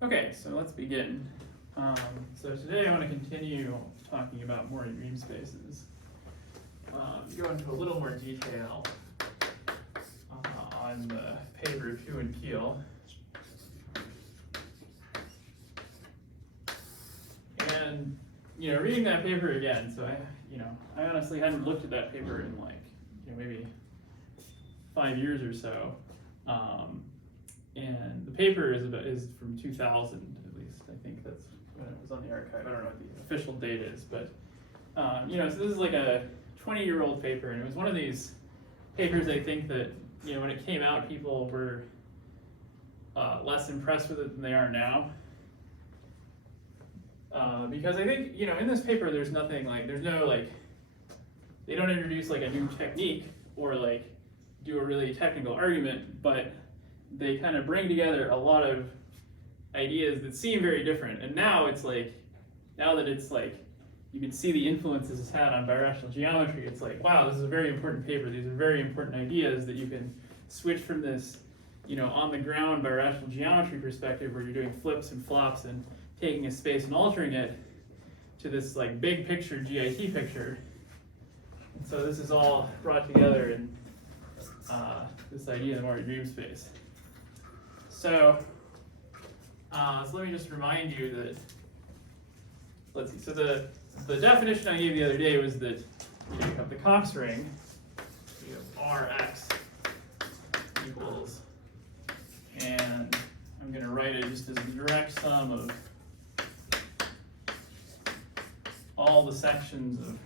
Okay, so let's begin. So today I want to continue talking about Mori dream spaces. Go into a little more detail on the paper of Hu and Keel. And reading that paper again. So I honestly hadn't looked at that paper in maybe 5 years or so. And the paper is from 2000 at least. I think that's when it was on the archive. I don't know what the official date is, but so this is like a 20-year-old paper, and it was one of these papers I think that when it came out, people were less impressed with it than they are now. Because I think in this paper there's nothing they don't introduce like a new technique or like do a really technical argument, but they kind of bring together a lot of ideas that seem very different. And now that it's like you can see the influences it's had on birational geometry, it's like, wow, this is a very important paper. These are very important ideas that you can switch from this on the ground birational geometry perspective where you're doing flips and flops and taking a space and altering it to this like big picture GIT picture. And so this is all brought together in this idea of the Mori dream space. So let me just remind you that, let's see, so the definition I gave the other day was that you have the Cox ring, you have Rx equals, and I'm going to write it just as a direct sum of all the sections of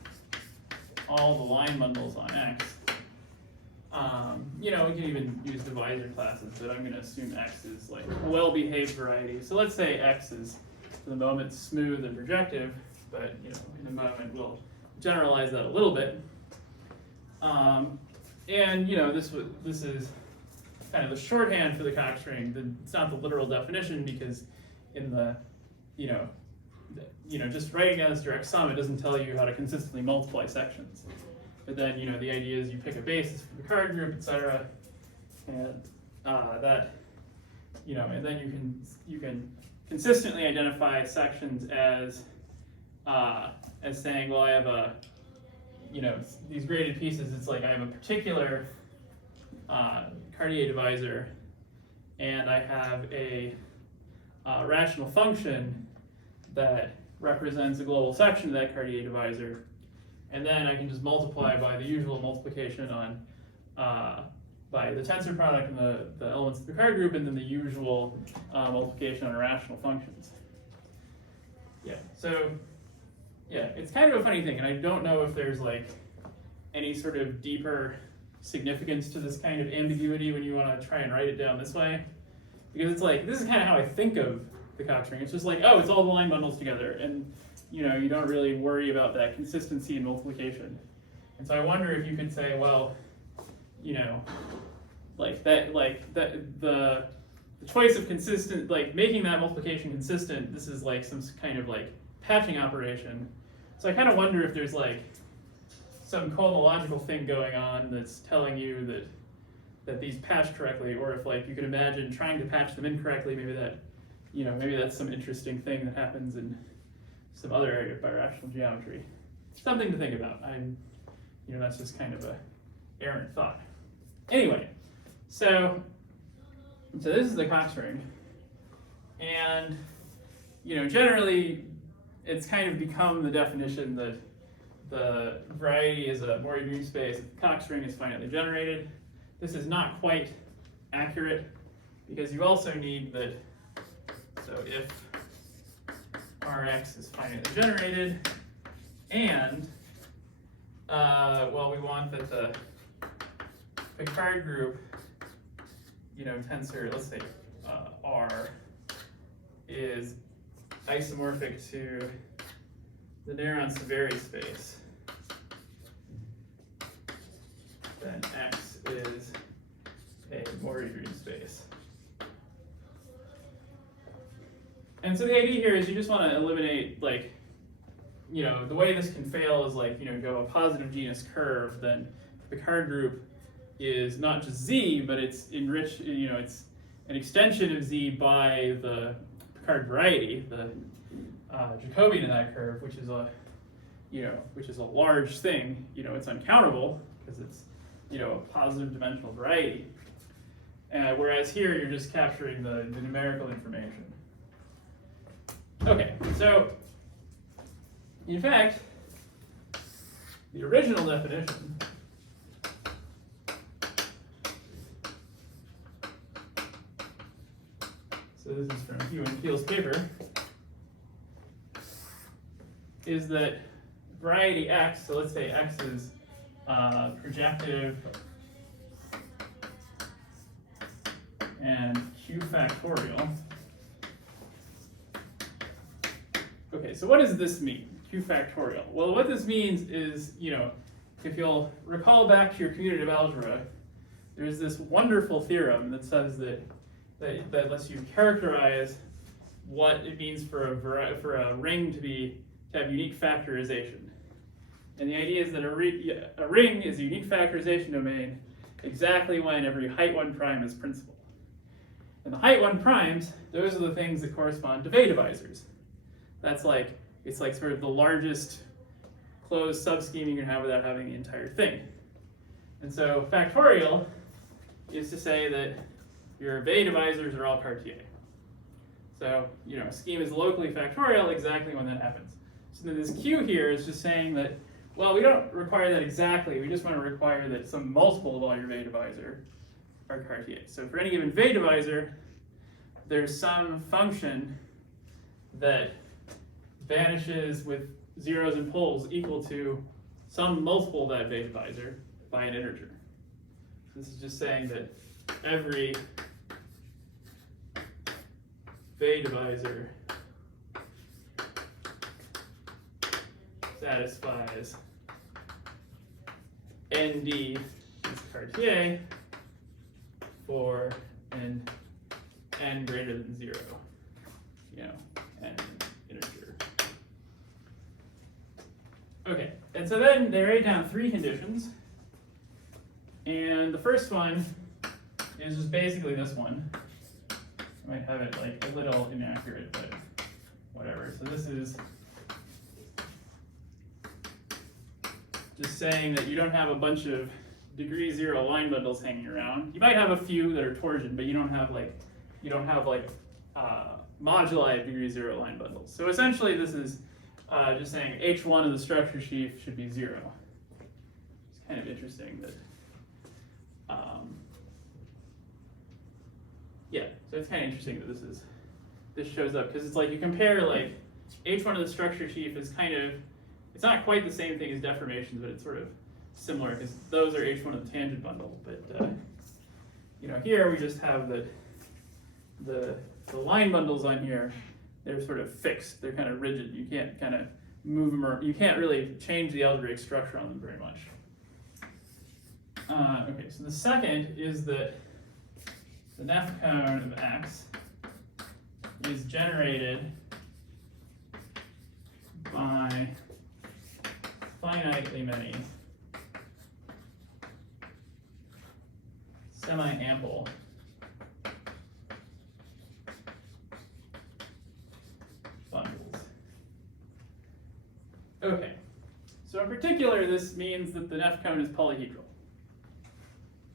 all the line bundles on X. We can even use divisor classes, but I'm going to assume X is like a well-behaved variety. So let's say X is, for the moment, smooth and projective, but in a moment we'll generalize that a little bit. This is kind of the shorthand for the Cox ring. It's not the literal definition because in the just writing down this direct sum, it doesn't tell you how to consistently multiply sections. But then, the idea is you pick a basis for the card group, etc., and and then you can consistently identify sections as saying, well, I have these graded pieces. It's like I have a particular Cartier divisor, and I have a rational function that represents a global section of that Cartier divisor, and then I can just multiply by the usual multiplication on by the tensor product and the elements of the card group, and then the usual multiplication on rational functions. It's kind of a funny thing, and I don't know if there's like any sort of deeper significance to this kind of ambiguity when you want to try and write it down this way, because it's like this is kind of how I think of the Cox ring. It's just like, oh, it's all the line bundles together, and you don't really worry about that consistency in multiplication. And so I wonder if you could say, well, the choice of consistent, like making that multiplication consistent, this is like some kind of like patching operation. So I kind of wonder if there's like some cohomological thing going on that's telling you that these patch correctly, or if like you could imagine trying to patch them incorrectly, maybe that's some interesting thing that happens in some other area of birational geometry. Something to think about. That's just kind of a errant thought. Anyway, so this is the Cox ring, and generally it's kind of become the definition that the variety is a Mori dream space if the Cox ring is finitely generated. This is not quite accurate because you also need that. So if Rx is finitely generated, and we want that the Picard group, tensor, let's say R, is isomorphic to the Néron-Savary space, then X is a Mori dream space. And so the idea here is you just want to eliminate, the way this can fail is go a positive genus curve, then the Picard group is not just Z, but it's enriched, it's an extension of Z by the card variety, the Jacobian in that curve, which is a large thing. It's uncountable because it's a positive dimensional variety. Whereas here you're just capturing the numerical information. Okay, so in fact, the original definition so this is from Hugh and Keel's paper, is that variety X, so let's say X is projective and Q factorial. Okay, so what does this mean, Q factorial? Well, what this means is, if you'll recall back to your commutative algebra, there's this wonderful theorem that says that lets you characterize what it means for a ring to have unique factorization. And the idea is that a ring is a unique factorization domain exactly when every height 1 prime is principal. And the height 1 primes, those are the things that correspond to V divisors. It's like sort of the largest closed subscheme you can have without having the entire thing. And so factorial is to say that your V divisors are all Cartier. So, a scheme is locally factorial exactly when that happens. So then this Q here is just saying that, well, we don't require that exactly. We just want to require that some multiple of all your V divisor are Cartier. So for any given V divisor, there's some function that vanishes with zeros and poles equal to some multiple of that V divisor by an integer. So this is just saying that every V divisor satisfies ND is Cartier for an n greater than 0, n integer. Okay, and so then they write down 3 conditions, and the first one is just basically this one. I might have it like a little inaccurate, but whatever. So this is just saying that you don't have a bunch of degree 0 line bundles hanging around. You might have a few that are torsion, but you don't have moduli of degree 0 line bundles. So essentially this is just saying H1 of the structure sheaf should be 0. It's kind of interesting that, yeah, so it's kind of interesting that this shows up, because it's like you compare H1 of the structure sheaf is it's not quite the same thing as deformations, but it's sort of similar because those are H1 of the tangent bundle. But here we just have the line bundles on here. They're sort of fixed. They're kind of rigid. You can't kind of move them, or you can't really change the algebraic structure on them very much. Okay, so the second is that the Neff cone of X is generated by finitely many semi-ample bundles. Okay, so in particular, this means that the Neff cone is polyhedral.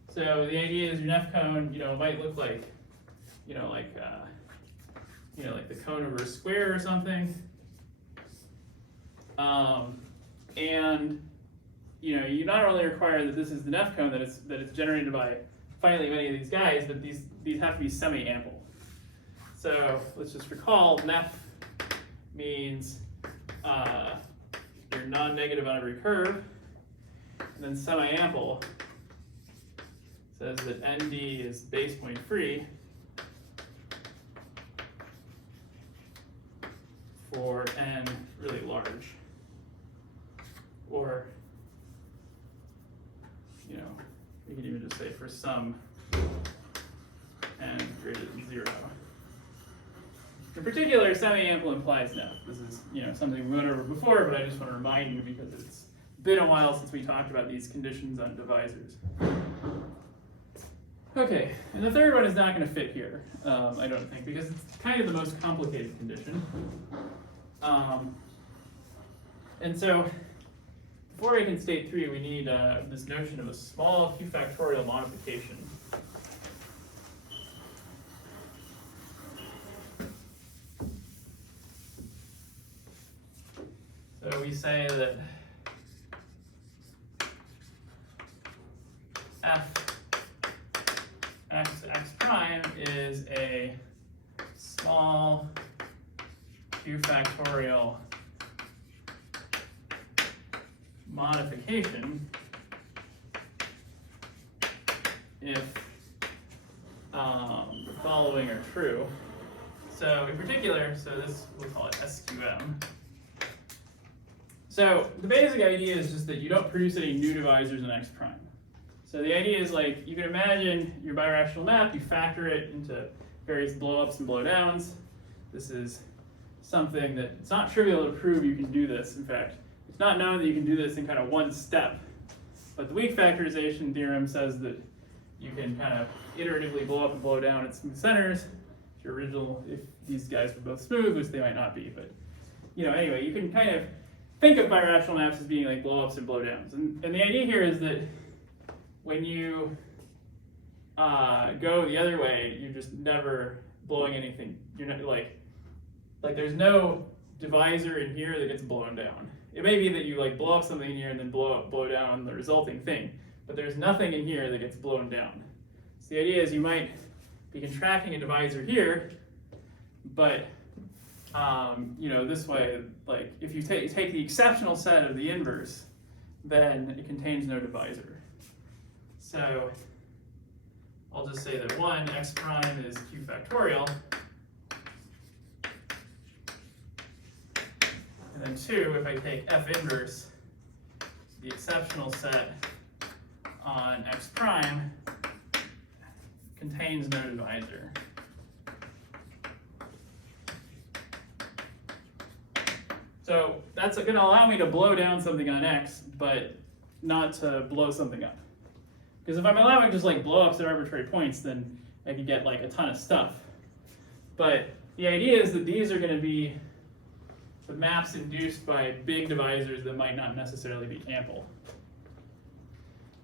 So the idea is your Neff cone, might look like, like the cone over a square or something. And you not only require that this is the Neff cone, that it's generated by finitely many of these guys, but these have to be semi-ample. So let's just recall Neff means you're non-negative on every curve, and then semi-ample says that ND is base point free for n really large. Or, we could even just say for some n greater than 0. In particular, semi-ample implies Neff. This is, something we went over before, but I just want to remind you because it's been a while since we talked about these conditions on divisors. Okay, and the third one is not going to fit here, I don't think, because it's kind of the most complicated condition. And so, before I can state 3, we need this notion of a small q factorial modification. So we say that f x prime is a small q factorial modification if the following are true. So in particular, so this, we'll call it SQM. So the basic idea is just that you don't produce any new divisors in x prime. So the idea is, like, you can imagine your birational map, you factor it into various blow-ups and blow-downs. This is something that it's not trivial to prove you can do this. In fact, it's not known that you can do this in kind of one step. But the weak factorization theorem says that you can kind of iteratively blow up and blow down at smooth centers. If these guys were both smooth, which they might not be, but anyway, you can kind of think of birational maps as being like blow-ups and blow-downs. And the idea here is that when you go the other way, you're just never blowing anything. You're not like there's no divisor in here that gets blown down. It may be that you like blow up something in here and then blow down the resulting thing, but there's nothing in here that gets blown down. So the idea is you might be contracting a divisor here, but this way, like if you take the exceptional set of the inverse, then it contains no divisor. So I'll just say that 1, x prime is q factorial. And then 2, if I take f inverse, the exceptional set on x prime contains no divisor. So that's going to allow me to blow down something on x, but not to blow something up. Because if I'm allowing just like blow-ups at arbitrary points, then I could get like a ton of stuff. But the idea is that these are going to be the maps induced by big divisors that might not necessarily be ample.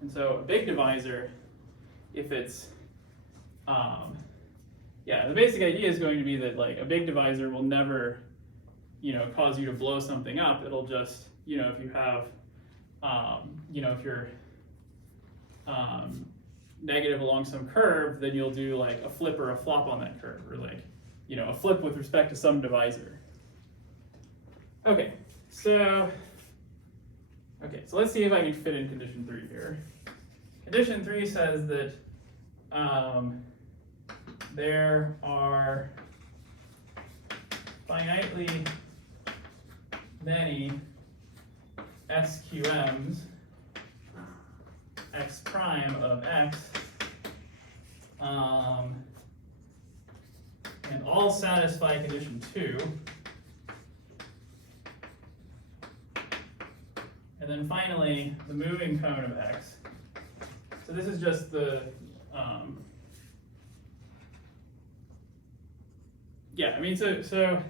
And so a big divisor, if it's, the basic idea is going to be that like a big divisor will never, cause you to blow something up. It'll just, if you have, if you're negative along some curve, then you'll do like a flip or a flop on that curve, or like, a flip with respect to some divisor. Okay, so let's see if I can fit in condition 3 here. Condition 3 says that there are finitely many SQMs x prime of x, and all satisfy condition 2. And then finally, the moving cone of x. So this is just the, so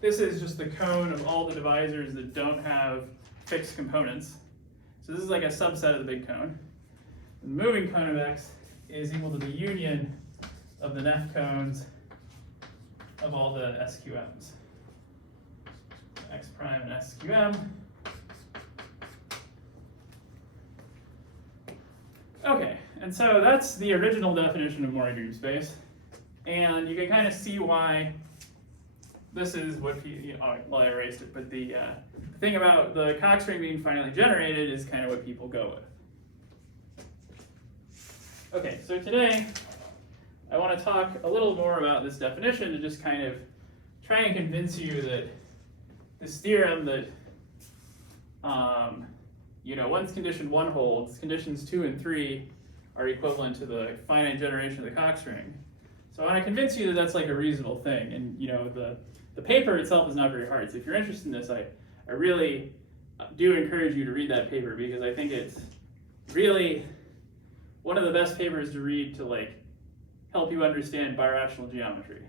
this is just the cone of all the divisors that don't have fixed components. So this is like a subset of the big cone. The moving cone of x is equal to the union of the nef cones of all the SQMs. X prime and SQM. Okay, and so that's the original definition of Mori dream space. And you can kind of see why this is what I erased it, but the thing about the Cox ring being finitely generated is kind of what people go with. Okay, so today I want to talk a little more about this definition to just kind of try and convince you that this theorem that once condition 1 holds, conditions 2 and 3 are equivalent to the finite generation of the Cox ring. So I want to convince you that that's like a reasonable thing. And the paper itself is not very hard. So if you're interested in this, I really do encourage you to read that paper, because I think it's really one of the best papers to read to like help you understand birational geometry.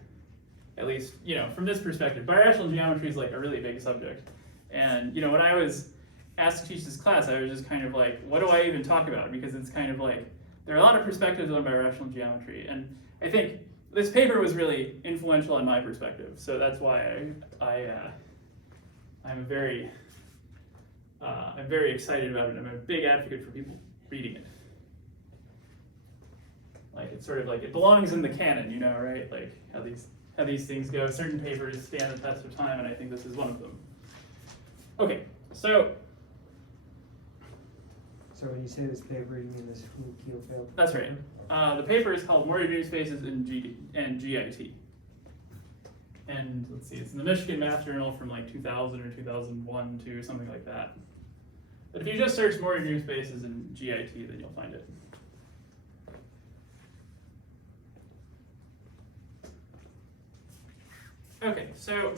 At least, from this perspective, birational geometry is like a really big subject. And when I was asked to teach this class, I was just kind of like, what do I even talk about? Because it's kind of like, there are a lot of perspectives on birational geometry. And I think this paper was really influential in my perspective. So that's why I'm very excited about it. I'm a big advocate for people reading it. Like it's sort of like, it belongs in the canon, right? Like how these things go. Certain papers stand the test of time, and I think this is one of them. Okay, so when you say this paper, you mean this Fukio paper? That's right. The paper is called Mori namespaces and GIT. And let's see, it's in the Michigan Math Journal from like 2000 or 2001 to something like that. But if you just search Mori namespaces and GIT, then you'll find it. Okay, so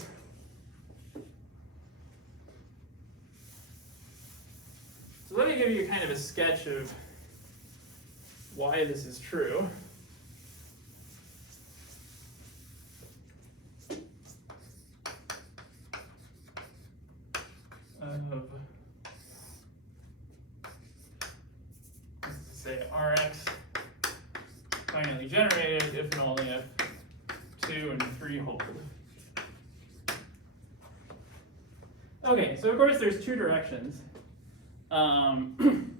let me give you kind of a sketch of why this is true. Let's say Rx finally generated if and only if 2 and 3 hold. Okay, so of course there's two directions. And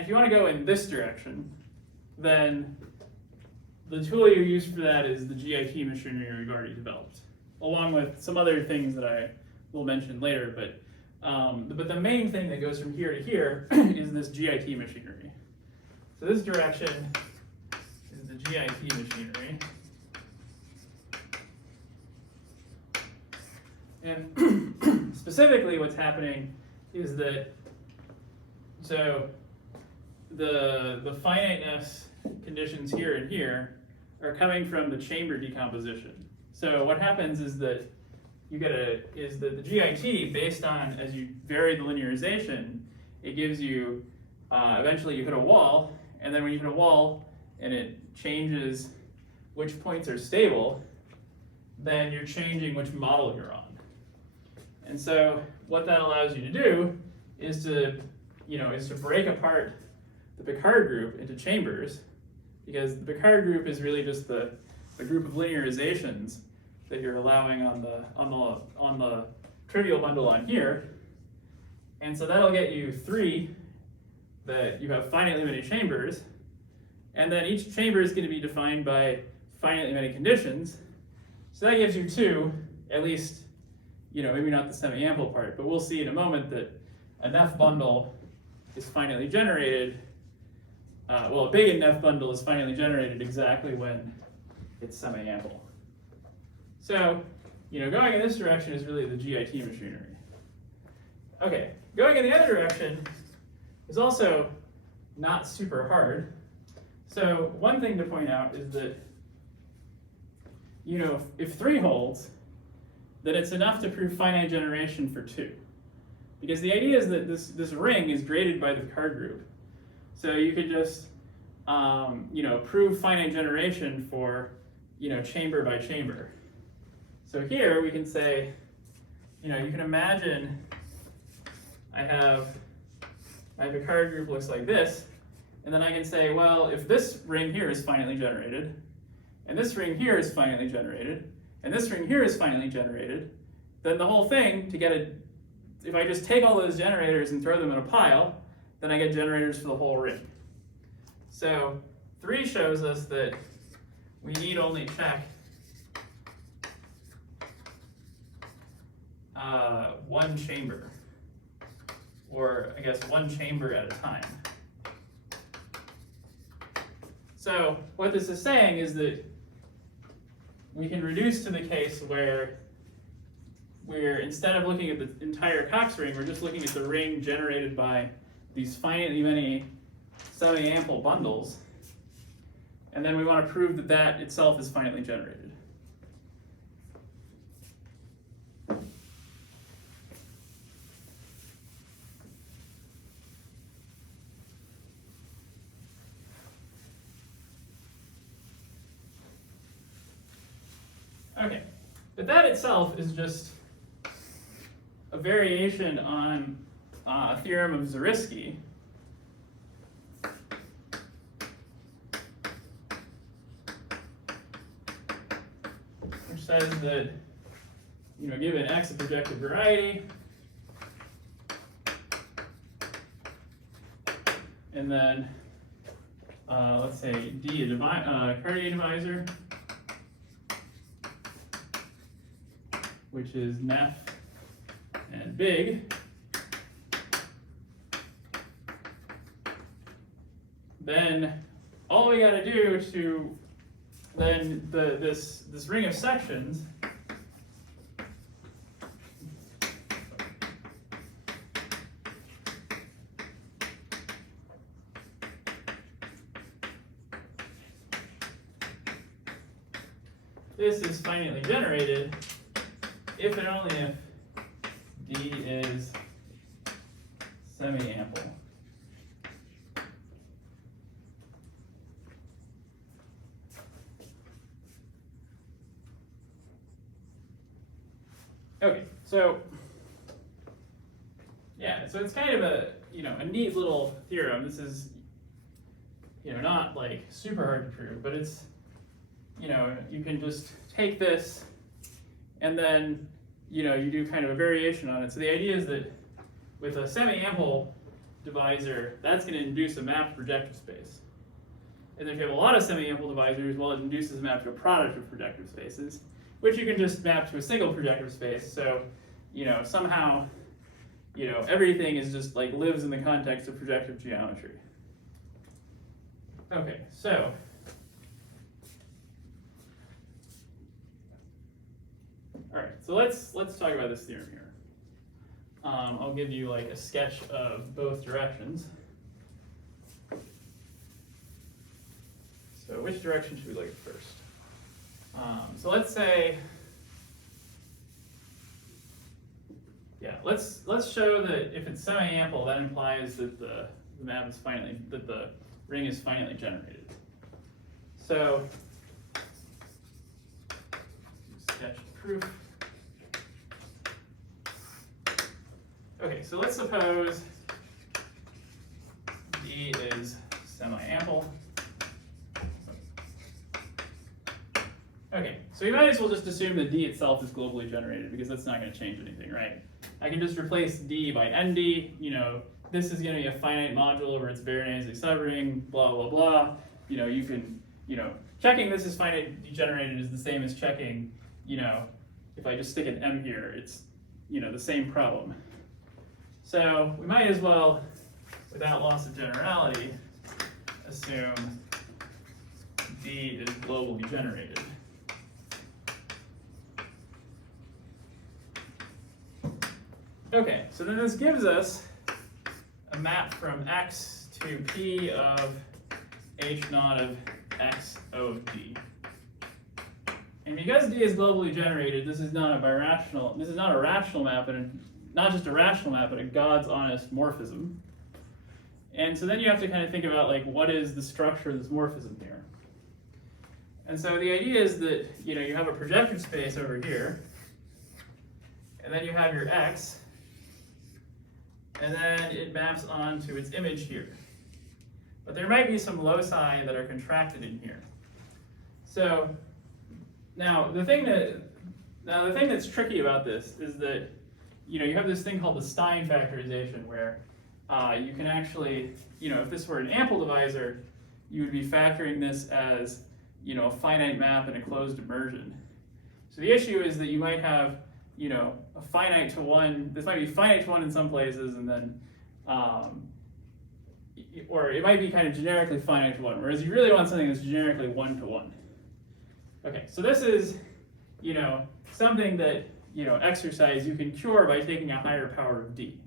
if you want to go in this direction, then the tool you use for that is the GIT machinery we've already developed, along with some other things that I will mention later. But the main thing that goes from here to here is this GIT machinery. So this direction is the GIT machinery. And specifically what's happening is that, so the finiteness conditions here and here are coming from the chamber decomposition. So what happens is that the GIT, based on, as you vary the linearization, it gives you, eventually you hit a wall, and then when you hit a wall and it changes which points are stable, then you're changing which model you're on. And so what that allows you to do is to break apart the Picard group into chambers, because the Picard group is really just the group of linearizations that you're allowing on the trivial bundle on here. And so that'll get you 3 that you have finitely many chambers, and then each chamber is going to be defined by finitely many conditions. So that gives you 2, at least, maybe not the semi-ample part, but we'll see in a moment that a Neff bundle is finitely generated. A big Neff bundle is finitely generated exactly when it's semi-ample. So, going in this direction is really the GIT machinery. Okay, going in the other direction is also not super hard. So one thing to point out is that, if 3 holds, then it's enough to prove finite generation for 2. Because the idea is that this ring is graded by the Picard group. So you could just, prove finite generation for, chamber by chamber. So here we can say, you can imagine I have my Picard group looks like this, and then I can say, well, if this ring here is finitely generated, and this ring here is finitely generated, and this ring here is finitely generated, then the whole thing, if I just take all those generators and throw them in a pile, then I get generators for the whole ring. So 3 shows us that we need only check one chamber, or I guess one chamber at a time. So what this is saying is that we can reduce to the case where instead of looking at the entire Cox ring, we're just looking at the ring generated by these finitely many semi-ample bundles, and then we want to prove that that itself is finitely generated. Okay, but that itself is just a variation on a theorem of Zariski. Which says that, given X a projective variety, and then let's say D a Cartier divisor, which is nef and big, then all we got to do to then this ring of sections this is finitely generated if and only if D is semi-ample. Okay, so yeah, so it's kind of a a neat little theorem. This is not like super hard to prove, but it's you can just take this and then you do kind of a variation on it. So the idea is that with a semi-ample divisor, that's going to induce a mapped projective space. And if you have a lot of semi-ample divisors, well, it induces a map to a product of projective spaces, which you can just map to a single projective space. So, somehow, everything is just like lives in the context of projective geometry. Okay, so all right, so let's talk about this theorem here. I'll give you like a sketch of both directions. So which direction should we look at first? So let's say, let's show that if it's semi-ample, that implies that the map is that the ring is finitely generated. So sketch proof. Okay, so let's suppose D is semi-ample. Okay, so we might as well just assume that D itself is globally generated because that's not going to change anything, right? I can just replace D by ND. This is going to be a finite module over its Birational subring, blah, blah, blah. You can, checking this is finite generated is the same as checking, if I just stick an M here, it's, the same problem. So we might as well, without loss of generality, assume D is globally generated. Okay, so then this gives us a map from X to P of H naught of X of D. And because D is globally generated, this is not a rational map, and not just a rational map, but a God's honest morphism. And so then you have to kind of think about like what is the structure of this morphism here. And so the idea is that you have a projective space over here, and then you have your X, and then it maps onto its image here. But there might be some loci that are contracted in here. So now the thing that's tricky about this is that you have this thing called the Stein factorization where you can actually, if this were an ample divisor, you would be factoring this as a finite map and a closed immersion. So the issue is that you might have a finite to one. This might be finite to one in some places, and then or it might be kind of generically finite to one, whereas you really want something that's generically 1 to 1. Okay, so this is something that exercise you can cure by taking a higher power of D.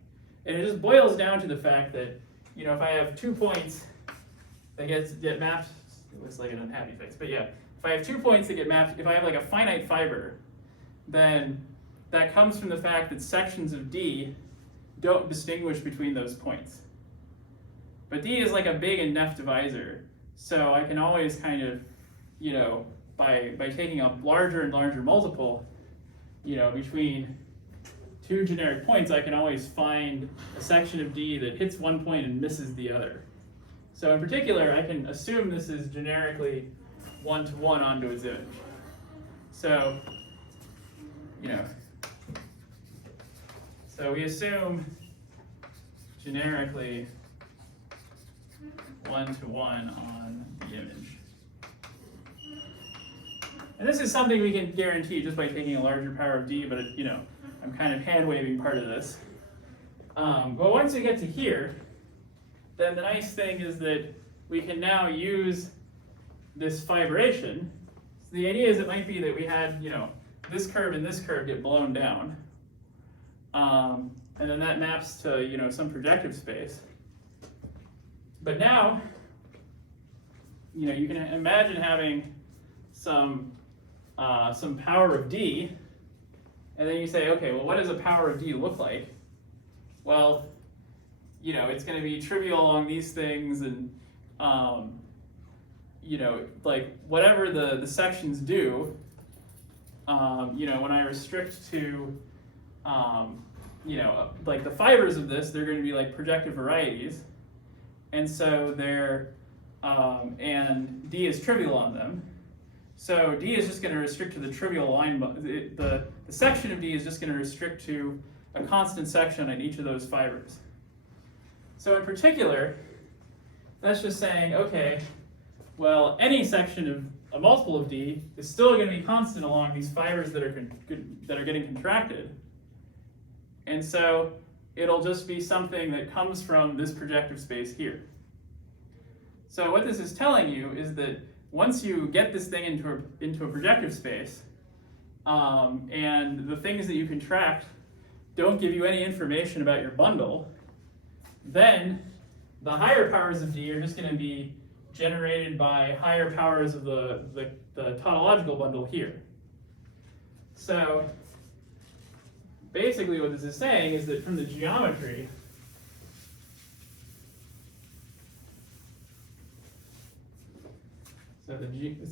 And it just boils down to the fact that, if I have 2 points that get mapped, it looks like an unhappy face, but yeah, if I have 2 points that get mapped, if I have like a finite fiber, then that comes from the fact that sections of D don't distinguish between those points. But D is like a big and nef divisor, so I can always kind of, by taking a larger and larger multiple, between two generic points, I can always find a section of D that hits one point and misses the other. So in particular, I can assume this is generically one-to-one onto its image. So, so we assume generically one-to-one on the image. And this is something we can guarantee just by taking a larger power of D, but I'm kind of hand-waving part of this. But once we get to here, then the nice thing is that we can now use this fibration. So the idea is it might be that we had, this curve and this curve get blown down. And then that maps to, some projective space. But now, you can imagine having some power of D, and then you say, okay, well, what does a power of D look like? Well, it's going to be trivial along these things, and like whatever the sections do, when I restrict to, like the fibers of this, they're going to be like projective varieties, and so they're, and D is trivial on them. So D is just going to restrict to the trivial line, the section of D is just going to restrict to a constant section on each of those fibers. So in particular, that's just saying, okay, well, any section of a multiple of D is still going to be constant along these fibers that are getting contracted. And so it'll just be something that comes from this projective space here. So what this is telling you is that once you get this thing into a projective space, and the things that you contract don't give you any information about your bundle, then the higher powers of D are just going to be generated by higher powers of the tautological bundle here. So basically what this is saying is that from the geometry,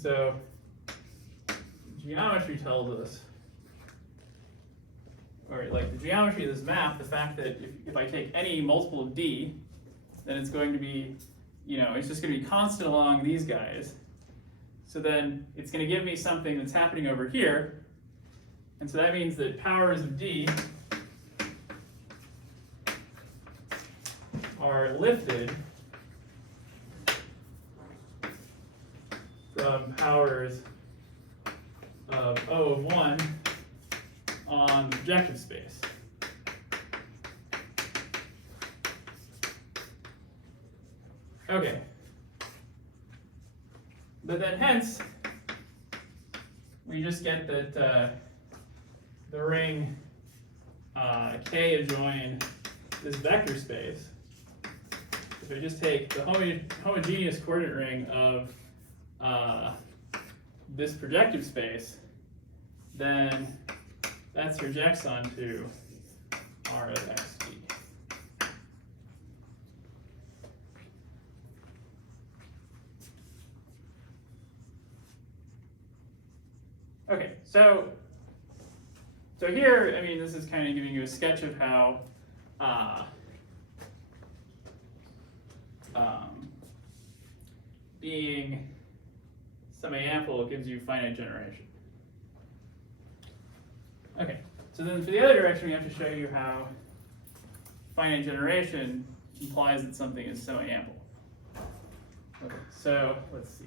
so geometry tells us, or like the geometry of this map, the fact that if I take any multiple of D, then it's going to be, it's just going to be constant along these guys. So then it's going to give me something that's happening over here. And so that means that powers of D are lifted from powers of O of 1 on the projective space. Okay. But then hence, we just get that the ring K adjoin this vector space. If I just take the homogeneous coordinate ring of this projective space, then that projects onto R of XD. Okay, so here, I mean, this is kind of giving you a sketch of how being semi-ample gives you finite generation. Okay, so then for the other direction, we have to show you how finite generation implies that something is semi-ample. Okay, so let's see.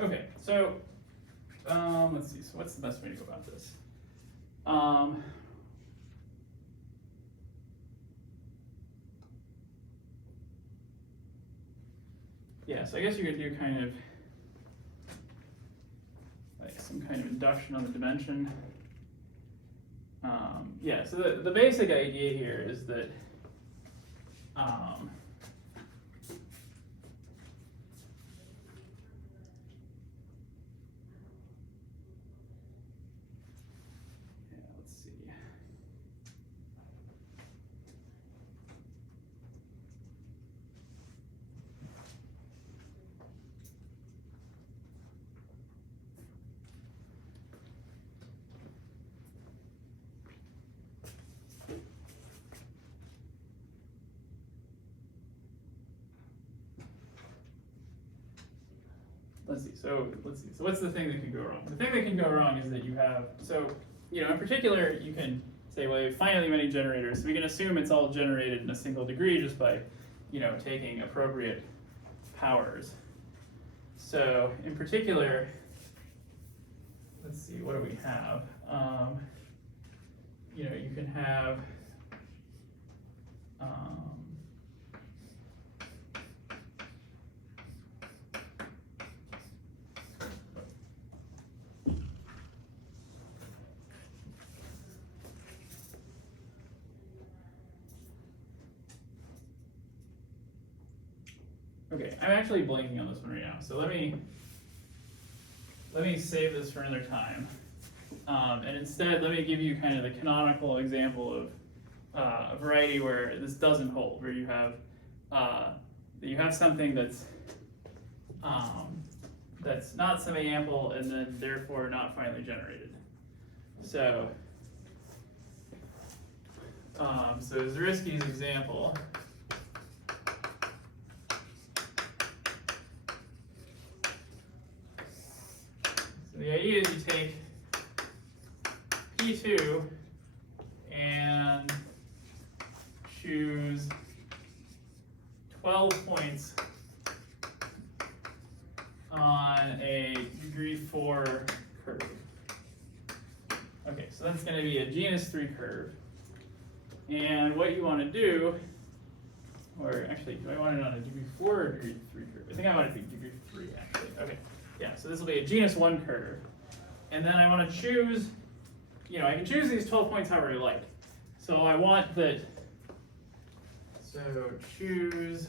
Okay, so let's see. So what's the best way to go about this? Yeah, so I guess you could do kind of like some kind of induction on the dimension. Yeah, so the basic idea here is that yeah, let's see. Let's see. So what's the thing that can go wrong? The thing that can go wrong is that you have, so, you know, in particular, you can say, well, you have finitely many generators. So we can assume it's all generated in a single degree just by, you know, taking appropriate powers. So in particular, let's see, what do we have? You know, you can have, okay, I'm actually blanking on this one right now. So let me save this for another time. And instead, let me give you kind of the canonical example of a variety where this doesn't hold, where you have something that's not semi-ample and then therefore not finally generated. So, Zariski's example. So the idea is you take P2 and choose 12 points on a degree 4 curve. Okay, so that's going to be a genus 3 curve. And what you want to do, or actually, do I want it on a degree 4 or degree 3 curve? I think I want it to be degree 3, actually. Okay, yeah, so this will be a genus 1 curve. And then I want to choose, you know, I can choose these 12 points however I like. So I want that, so choose,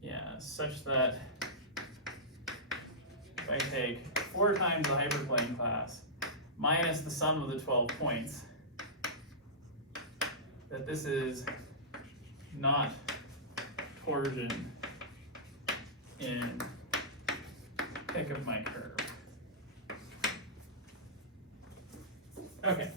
yeah, such that if I take 4 times the hyperplane class minus the sum of the 12 points, that this is not torsion in pick of my curve. Okay.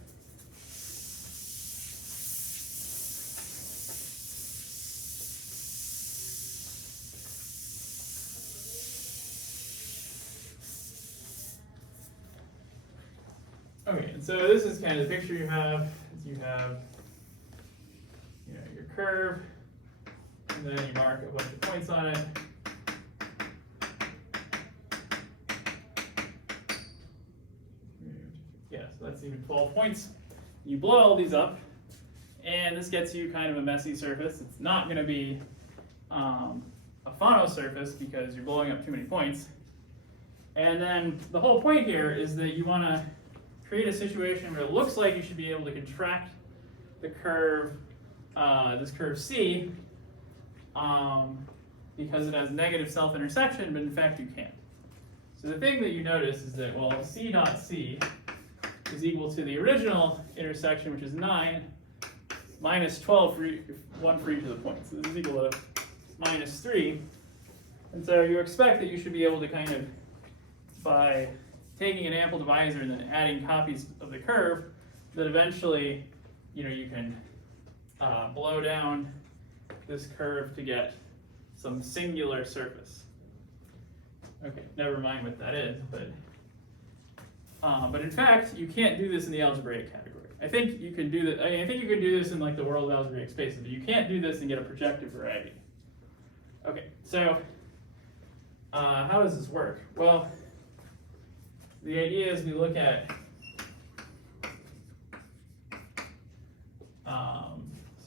Okay, and so this is kind of the picture you have. You have, you know, your curve, and then you mark a bunch of points on it. Yeah, so that's even 12 points. You blow all these up, and this gets you kind of a messy surface. It's not going to be a Fano surface because you're blowing up too many points. And then the whole point here is that you want to create a situation where it looks like you should be able to contract the curve, this curve C, because it has negative self-intersection, but in fact you can't. So the thing that you notice is that, well, C dot C is equal to the original intersection, which is 9, minus 12 for one for each of the points. So this is equal to minus 3. And so you expect that you should be able to kind of, by taking an ample divisor and then adding copies of the curve, that eventually, you know, you can blow down this curve to get some singular surface. Okay, never mind what that is, but in fact, you can't do this in the algebraic category. I think you can do that. I mean, I think you can do this in like the world of algebraic spaces, but you can't do this and get a projective variety. Okay, so how does this work? Well, the idea is we look at so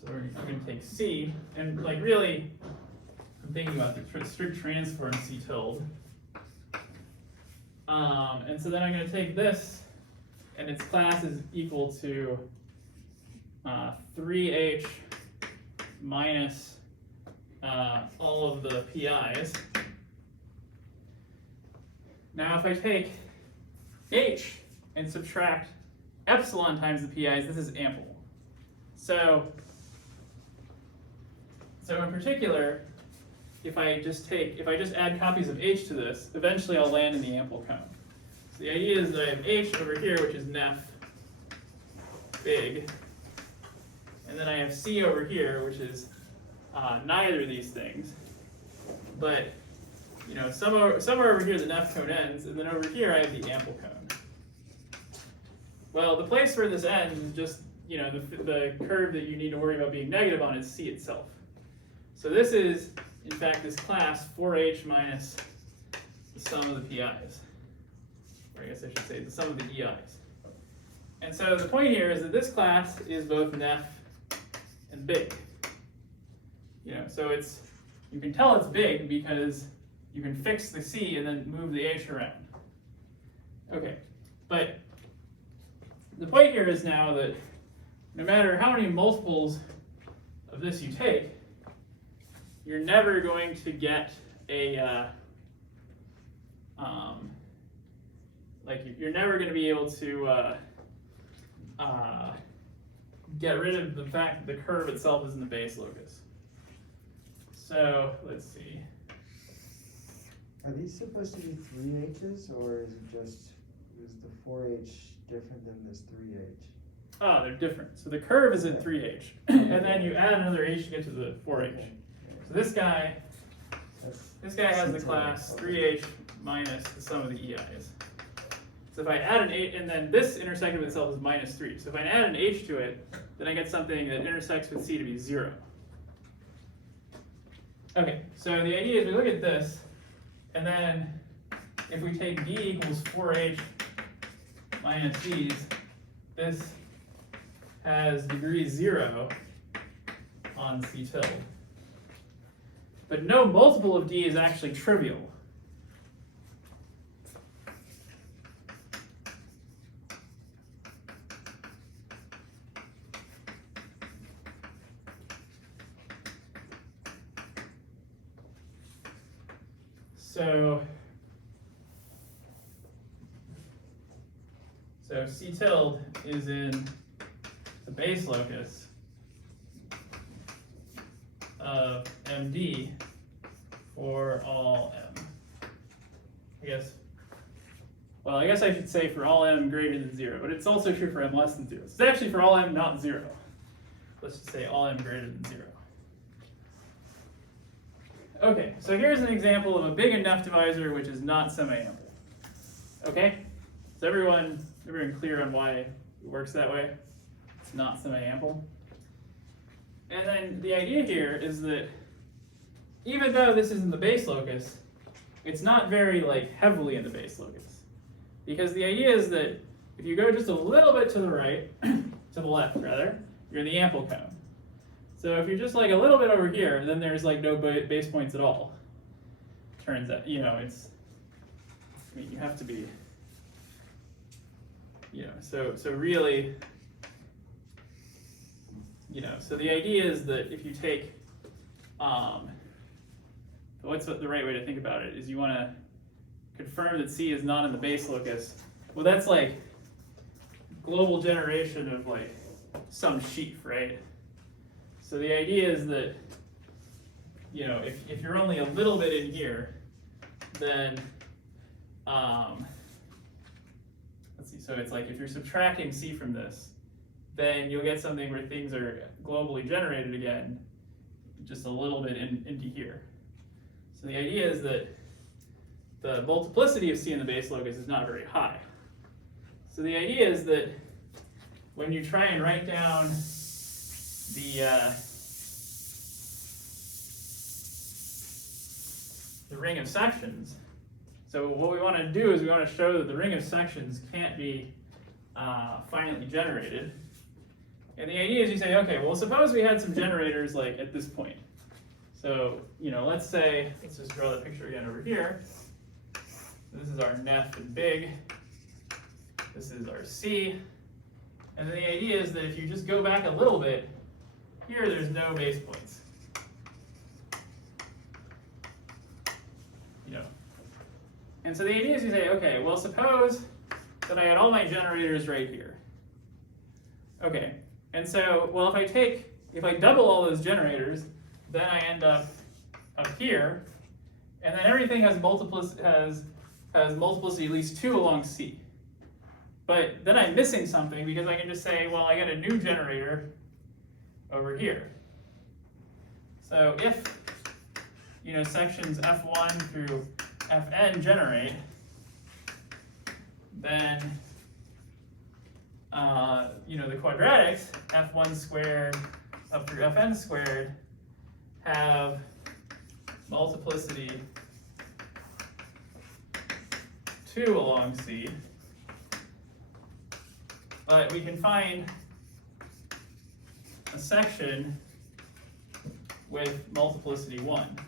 I'm going to take C, and like really, I'm thinking about the strict transform C tilde. And so then I'm going to take this, and its class is equal to 3H minus all of the PIs. Now if I take H and subtract epsilon times the PIs, this is ample. So in particular, if I just add copies of H to this, eventually I'll land in the ample cone. So the idea is that I have H over here, which is nef big, and then I have C over here, which is neither of these things, but you know, somewhere over here the nef cone ends, and then over here I have the ample cone. Well, the place where this ends is just, you know, the curve that you need to worry about being negative on is C itself. So this is, in fact, this class 4H minus the sum of the PIs. Or I guess I should say the sum of the EIs. And so the point here is that this class is both nef and big. You know, so you can tell it's big because you can fix the C and then move the H around. Okay, but the point here is now that no matter how many multiples of this you take, you're never going to get a you're never going to be able to get rid of the fact that the curve itself is in the base locus. So let's see. Are these supposed to be 3H's, or is the 4H different than this 3H? Oh, they're different. So the curve is at 3H, and then you add another H to get to the 4H. Okay. So this guy has the class 3H minus the sum of the EIs. So if I add an H, and then this intersected with itself is minus 3. So if I add an H to it, then I get something that intersects with C to be 0. Okay, so the idea is we look at this, and then if we take D equals 4H minus these, this has degree 0 on C tilde. But no multiple of D is actually trivial. So C tilde is in the base locus of MD for all M. I guess I should say for all M greater than 0, but it's also true for M less than 0. It's actually for all M not 0. Let's just say all M greater than 0. Okay, so here's an example of a big enough divisor which is not semi-ample. Okay? Is everyone clear on why it works that way? It's not semi-ample. And then the idea here is that even though this is in the base locus, it's not very heavily in the base locus. Because the idea is that if you go just a little bit to the right, to the left rather, you're in the ample cone. So if you're just a little bit over here, then there's no base points at all. Turns out, you have to be, so really, so the idea is that if you take, what's the right way to think about it is you want to confirm that C is not in the base locus. Well, that's global generation of some sheaf, right? So the idea is that, if you're only a little bit in here, then, let's see, so it's if you're subtracting C from this, then you'll get something where things are globally generated again, just a little bit into here. So the idea is that the multiplicity of C in the base locus is not very high. So the idea is that when you try and write down the the ring of sections. So what we want to do is we want to show that the ring of sections can't be finitely generated. And the idea is you say, okay, well, suppose we had some generators like at this point. So, let's just draw the picture again over here. This is our nef and big. This is our C. And then the idea is that if you just go back a little bit, here there's no base points. And so the idea is you say, okay, well, suppose that I had all my generators right here. Okay, and so, well, if I double all those generators, then I end up here, and then everything has multiplicity at least 2 along C. But then I'm missing something because I can just say, well, I got a new generator over here. So if sections F1 through Fn generate, then the quadratics F1 squared up through Fn squared have multiplicity 2 along C, but we can find a section with multiplicity 1.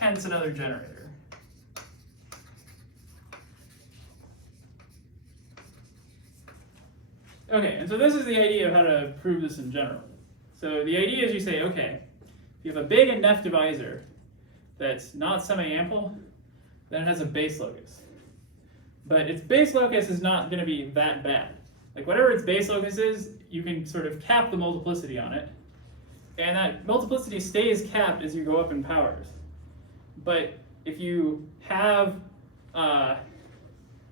Hence another generator. Okay, and so this is the idea of how to prove this in general. So the idea is you say, okay, if you have a big and nef divisor that's not semi-ample, then it has a base locus. But its base locus is not going to be that bad. Like whatever its base locus is, you can sort of cap the multiplicity on it. And that multiplicity stays capped as you go up in powers. But if you have,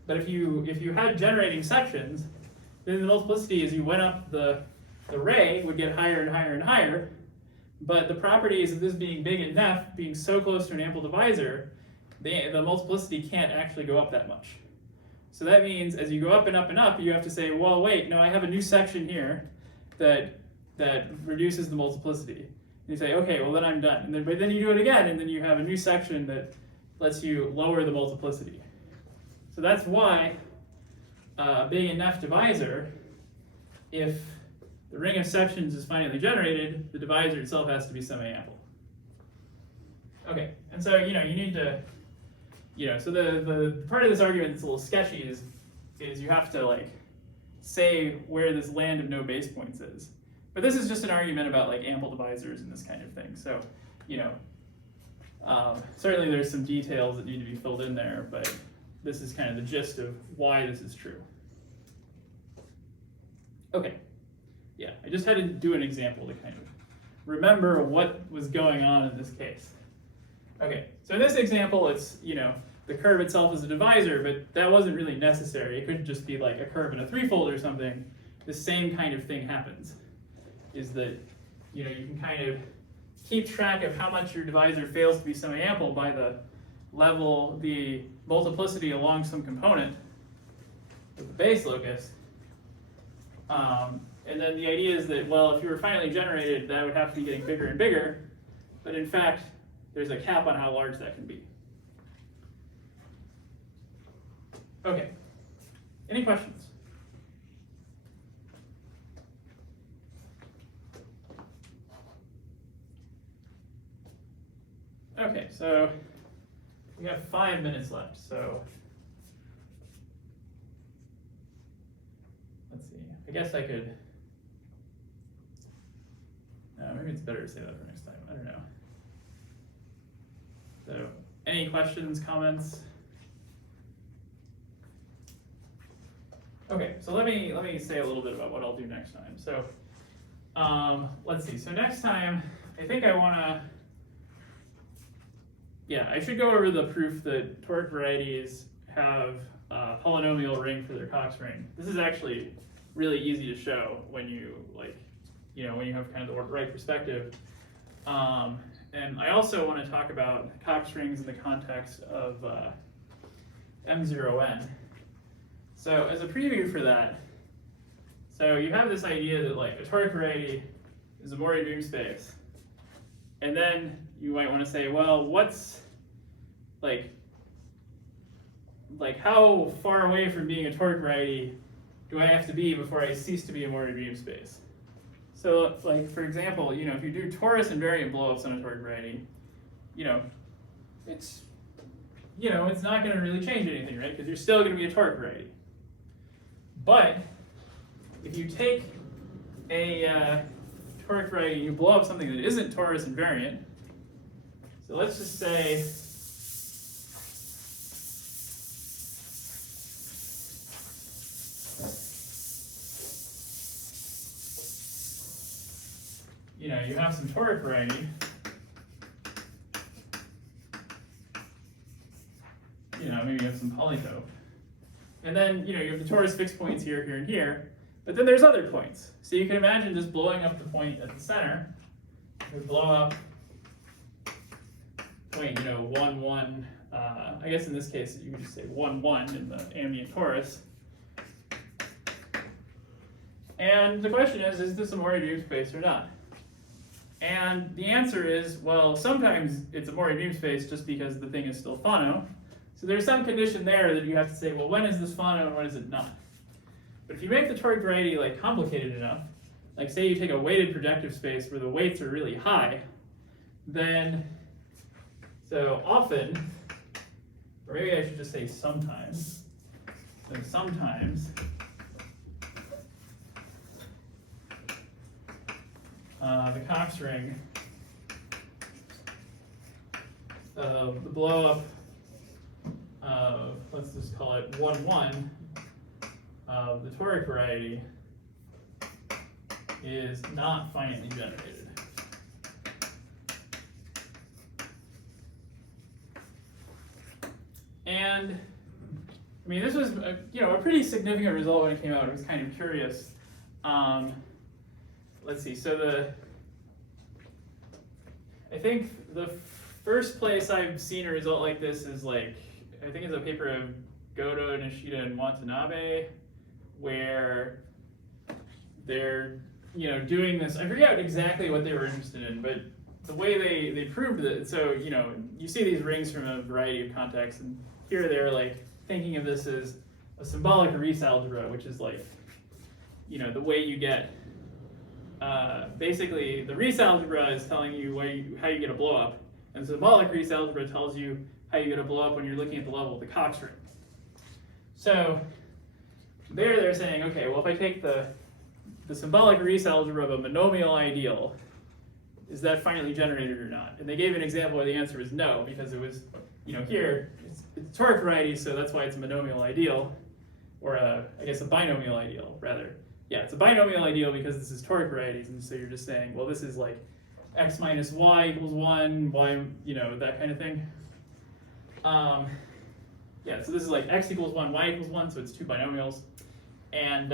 if you had generating sections, then the multiplicity as you went up the ray would get higher and higher and higher. But the properties of this being big and nef being so close to an ample divisor, the multiplicity can't actually go up that much. So that means as you go up and up and up, you have to say, well, wait, no, I have a new section here that reduces the multiplicity. You say, okay, well then I'm done. But then you do it again, and then you have a new section that lets you lower the multiplicity. So that's why being a nef divisor, if the ring of sections is finitely generated, the divisor itself has to be semi-ample. Okay, and so you need to, so the part of this argument that's a little sketchy is you have to say where this land of no base points is. But this is just an argument about ample divisors and this kind of thing. So, certainly there's some details that need to be filled in there, but this is kind of the gist of why this is true. Okay, yeah, I just had to do an example to kind of remember what was going on in this case. Okay, so in this example, it's, the curve itself is a divisor, but that wasn't really necessary. It could just be like a curve in a threefold or something. The same kind of thing happens. Is that you can kind of keep track of how much your divisor fails to be semi-ample by the multiplicity along some component with the base locus. And then the idea is that, well, if you were finitely generated, that would have to be getting bigger and bigger, but in fact, there's a cap on how large that can be. Okay, any questions? Okay, so we have 5 minutes left, so let's see. I guess I could, maybe it's better to say that for next time, I don't know. So, any questions, comments? Okay, so let me say a little bit about what I'll do next time. So, let's see. So next time, I think I want to. Yeah, I should go over the proof that toric varieties have a polynomial ring for their Cox ring. This is actually really easy to show when you when you have kind of the right perspective. And I also want to talk about Cox rings in the context of M0n. So as a preview for that, so you have this idea that a toric variety is a Mori dream space, And then you might want to say, well, what's like how far away from being a toric variety do I have to be before I cease to be a Mori dream space? So, like, for example, if you do torus invariant blowups on a toric variety, it's not going to really change anything, right? Because you're still going to be a toric variety. But if you take a toric variety and you blow up something that isn't torus invariant, so let's just say you have some toric variety, maybe you have some polytope, and then you have the torus fixed points here, here, and here, but then there's other points. So you can imagine just blowing up the point at the center. We blow up point 1 1. I guess in this case you would just say 1 1 in the ambient torus. And the question is this a Mori dream space or not? And the answer is, well, sometimes it's a Mori dream space just because the thing is still phono. So there's some condition there that you have to say, well, when is this phono and when is it not? But if you make the toric variety complicated enough, like say you take a weighted projective space where the weights are really high, then so often, or maybe I should just say sometimes, so sometimes the Cox ring of the blow up of, let's just call it 1 1 of the toric variety is not finitely generated. And I mean, this was a pretty significant result when it came out. It was kind of curious. Let's see. So I think the first place I've seen a result like this is I think it's a paper of Goto, Nishida, and Watanabe, where they're doing this. I forget exactly what they were interested in, but the way they proved it. So you see these rings from a variety of contexts, and here they're thinking of this as a symbolic Reese algebra, which is the way you get. Basically, the Reese algebra is telling you how you get a blow up, and symbolic Reese algebra tells you how you get a blow up when you're looking at the level of the Cox ring. So they're saying, okay, well, if I take the symbolic Reese algebra of a monomial ideal, is that finitely generated or not? And they gave an example where the answer was no, because it was, here, it's toric variety, so that's why it's a monomial ideal, or I guess a binomial ideal, rather. Yeah, it's a binomial ideal because this is toric varieties, and so you're just saying, well, this is x minus y equals 1, y, that kind of thing. Yeah, so this is x equals 1, y equals 1, so it's two binomials. And,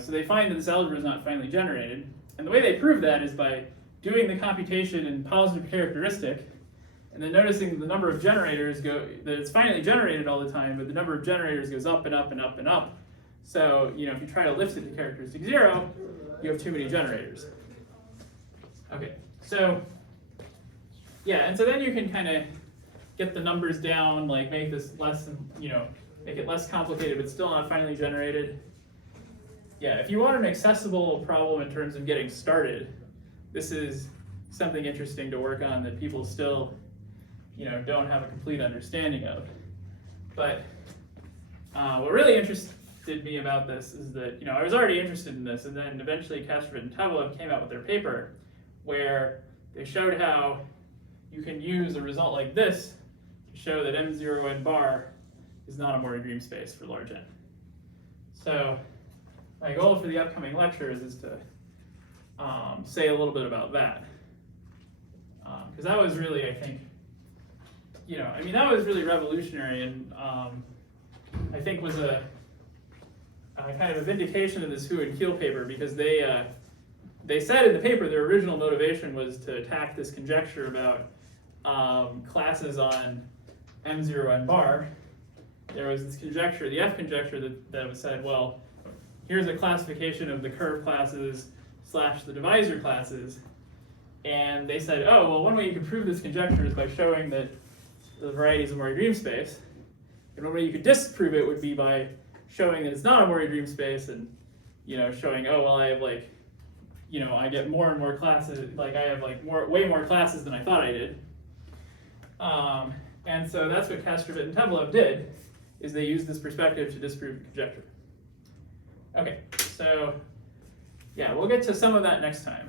so they find that this algebra is not finitely generated. And the way they prove that is by doing the computation in positive characteristic, and then noticing the number of generators that it's finitely generated all the time, but the number of generators goes up and up and up and up. So, if you try to lift it to characteristic 0, you have too many generators. Okay, so, yeah, and so then you can kind of get the numbers down, make this less, make it less complicated, but still not finitely generated. Yeah, if you want an accessible problem in terms of getting started, this is something interesting to work on that people still, don't have a complete understanding of. But what really interested me about this is that, I was already interested in this, and then eventually Kasparov and Tavlov came out with their paper where they showed how you can use a result like this to show that M0n bar is not a Mori dream space for large N. So my goal for the upcoming lectures is to say a little bit about that. Because that was really, I think, that was really revolutionary, and I think was a kind of a vindication of this Hu and Keel paper, because they said in the paper their original motivation was to attack this conjecture about classes on M0n bar. There was this conjecture, the F conjecture, that said, well, here's a classification of the curve classes / the divisor classes, And they said, oh, well, one way you could prove this conjecture is by showing that the variety is a Mori dream space. And one way you could disprove it would be by showing that it's not a Mori dream space, and showing, oh, well, I have like, I get more and more classes, like I have like way more classes than I thought I did. And so that's what Kastrovit and Tevlov did, is they used this perspective to disprove the conjecture. Okay, so yeah, we'll get to some of that next time.